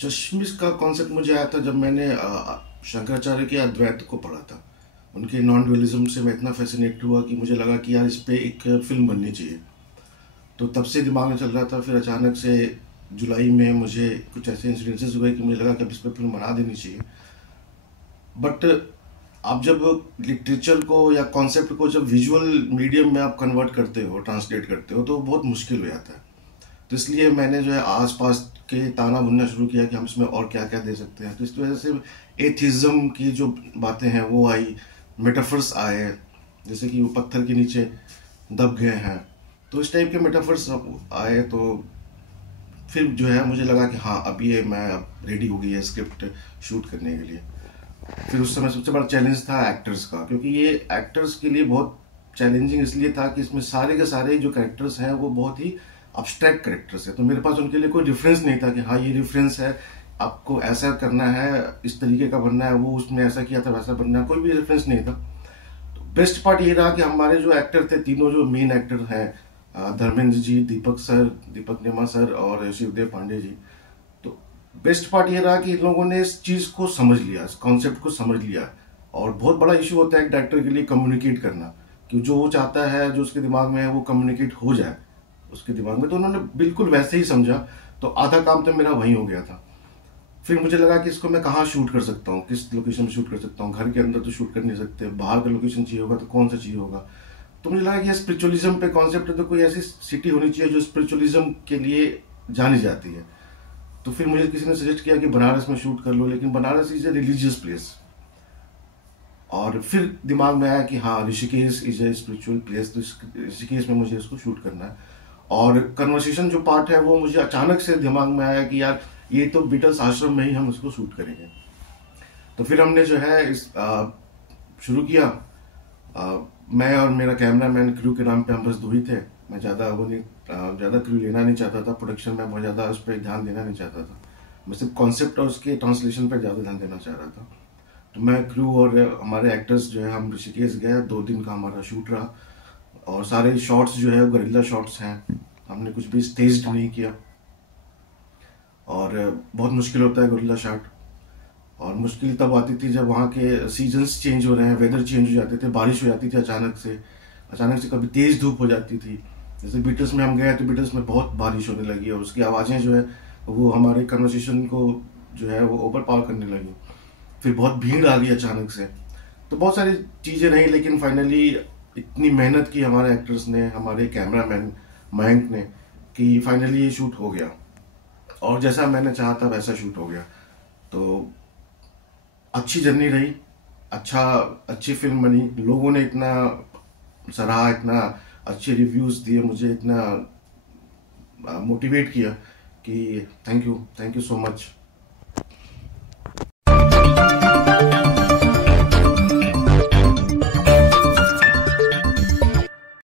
चश्मिश का कॉन्सेप्ट मुझे आया था जब मैंने शंकराचार्य के अद्वैत को पढ़ा था। उनके नॉन ड्युअलिज्म से मैं इतना फैसिनेट हुआ कि मुझे लगा कि यार इस पे एक फिल्म बननी चाहिए। तो तब से दिमाग में चल रहा था। फिर अचानक से जुलाई में मुझे कुछ ऐसे इंसिडेंसेस हुए कि मुझे लगा कि अब इस पे फिल्म बना देनी चाहिए। बट आप जब लिटरेचर को या कॉन्सेप्ट को जब विजुअल मीडियम में आप कन्वर्ट करते हो, ट्रांसलेट करते हो, तो बहुत मुश्किल हो जाता है। तो इसलिए मैंने जो है आसपास के ताना बुनना शुरू किया कि हम इसमें और क्या क्या दे सकते हैं। तो इस वजह से एथिज्म की जो बातें हैं वो आई, मेटाफर्स आए, जैसे कि वो पत्थर के नीचे दब गए हैं, तो इस टाइप के मेटाफर्स आए। तो फिर जो है मुझे लगा कि हाँ, अब ये मैं अब रेडी हो गई है स्क्रिप्ट शूट करने के लिए। फिर उस समय सबसे बड़ा चैलेंज था एक्टर्स का, क्योंकि ये एक्टर्स के लिए बहुत चैलेंजिंग इसलिए था कि इसमें सारे के सारे जो कैरेक्टर्स हैं वो बहुत ही अब्स्ट्रैक्ट कैरेक्टर्स है। तो मेरे पास उनके लिए कोई रेफरेंस नहीं था कि हाँ ये रेफरेंस है, आपको ऐसा करना है, इस तरीके का बनना है, वो उसमें ऐसा किया था वैसा बनना है, कोई भी रेफरेंस नहीं था। तो बेस्ट पार्ट ये रहा कि हमारे जो एक्टर थे, तीनों जो मेन एक्टर हैं, धर्मेंद्र जी, दीपक सर, दीपक नेमा सर और शिवदेव पांडे जी, तो बेस्ट पार्ट ये रहा कि इन लोगों ने इस चीज को समझ लिया, इस कॉन्सेप्ट को समझ लिया। और बहुत बड़ा इशू होता है एक डायरेक्टर के लिए कम्युनिकेट करना, कि जो वो चाहता है, जो उसके दिमाग में है, वो कम्युनिकेट हो जाए उसके दिमाग में। तो उन्होंने बिल्कुल वैसे ही समझा। तो आधा काम तो मेरा वहीं हो गया था। फिर मुझे लगा कि इसको मैं कहाँ शूट कर सकता हूँ, किस लोकेशन में शूट कर सकता हूँ। घर के अंदर तो शूट कर नहीं सकते, बाहर का लोकेशन चाहिए होगा, तो कौन सा चाहिए होगा। तो मुझे लगा कि स्पिरिचुअलिज्म पे कॉन्सेप्ट है, तो कोई ऐसी सिटी होनी चाहिए जो स्पिरिचुअलिज्म के लिए जानी जाती है। तो फिर मुझे किसी ने सजेस्ट किया कि बनारस में शूट कर लो, लेकिन Banaras is a religious place. और फिर दिमाग में आया कि हाँ, Rishikesh is a spiritual place, तो ऋषिकेश में मुझे इसको शूट करना है। और कन्वर्सेशन जो पार्ट है वो मुझे अचानक से दिमाग में आया कि यार ये तो बीटल्स आश्रम में ही हम इसको शूट करेंगे। तो फिर हमने जो है इस शुरू किया। मैं और मेरा कैमरामैन, क्रू के नाम पे हम बस दो ही थे। मैं ज़्यादा वो नहीं, ज़्यादा क्रू लेना नहीं चाहता था। प्रोडक्शन में बहुत ज़्यादा उस पर ध्यान देना नहीं चाहता था। मैं सिर्फ कॉन्सेप्ट और उसके ट्रांसलेशन पर ज़्यादा ध्यान देना चाह रहा था। तो मैं, क्रू और हमारे एक्टर्स जो है, हम ऋषिकेश गए। 2 दिन का हमारा शूट रहा। और सारे शॉट्स जो है गरिल्ला शॉट्स हैं, हमने कुछ भी स्टेज्ड नहीं किया। और बहुत मुश्किल होता है गरिल्ला शॉट। और मुश्किल तब आती थी जब वहाँ के सीजन्स चेंज हो रहे हैं, वेदर चेंज हो जाते थे, बारिश हो जाती थी अचानक से कभी तेज धूप हो जाती थी। जैसे बीटल्स में हम गए तो बीटल्स में बहुत बारिश होने लगी और उसकी आवाज़ें जो है वो हमारे कन्वर्सेशन को जो है वो ओवर पावर करने लगी। फिर बहुत भीड़ आ गई अचानक से। तो बहुत सारी चीज़ें रही, लेकिन फाइनली इतनी मेहनत की हमारे एक्टर्स ने, हमारे कैमरामैन मयंक ने, कि फाइनली ये शूट हो गया। और जैसा मैंने चाहा था वैसा शूट हो गया। तो अच्छी जर्नी रही, अच्छी फिल्म बनी। लोगों ने इतना सराहा, इतना अच्छे रिव्यूज़ दिए, मुझे इतना मोटिवेट किया कि थैंक यू सो मच।